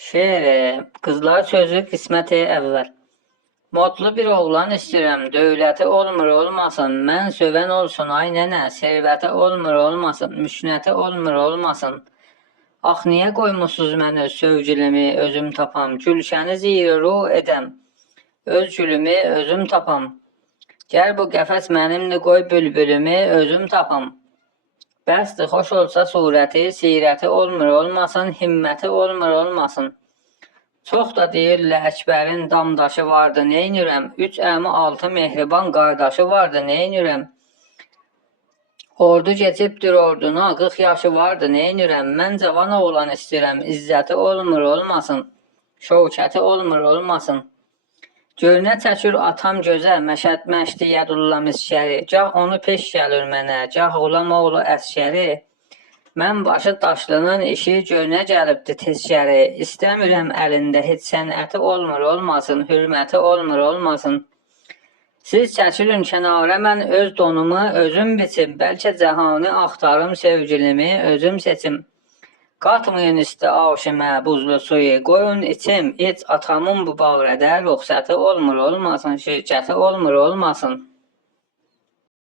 Şeir, qızlar sözü qisməti əvvəl. Modlu bir oğlan istəyirəm, dövləti olmur olmasın, mən sövən olsun ay nənə, servəti olmur olmasın, müşnəti olmur olmasın. Ax niyə qoymusunuz mən öz sövgülümü özüm tapam, gülşəni ziyru edəm, öz gülümü özüm tapam. Gəl bu qəfəs mənimdir, qoy bülbülümü özüm tapam. Bəsdir, xoş olsa surəti, sirəti olmur olmasın, himməti olmur olmasın. Çox da deyirlər Əkbərin damdaşı vardı, neynirəm? 3 əmi 6 mehriban qardaşı vardı, neynirəm? Ordu keçibdir orduna, 40 yaşı vardı, neynirəm? Mən cavan oğlan istəyirəm, izzəti olmur olmasın, şövkəti olmur olmasın. Görünə çəkir atam gözə, məşəd məşdi yədulla miskəri, gah onu peş gəlir mənə, gah Qulam oğlu əskəri. Mən başı daşlının işi görünə gəlibdi tezkəri, istəmirəm əlində heç sənəti olmur olmasın, hürməti olmur olmasın. Siz çəkilin kənara, mən öz donumu özüm biçim, bəlkə cəhanı axtarım sevgilimi özüm seçim. Qatmayın üstə aşimə buzlu suyu, qoyun içim, heç atamın bu barədə ruxsəti olmur olmasın, şirkəti olmur olmasın.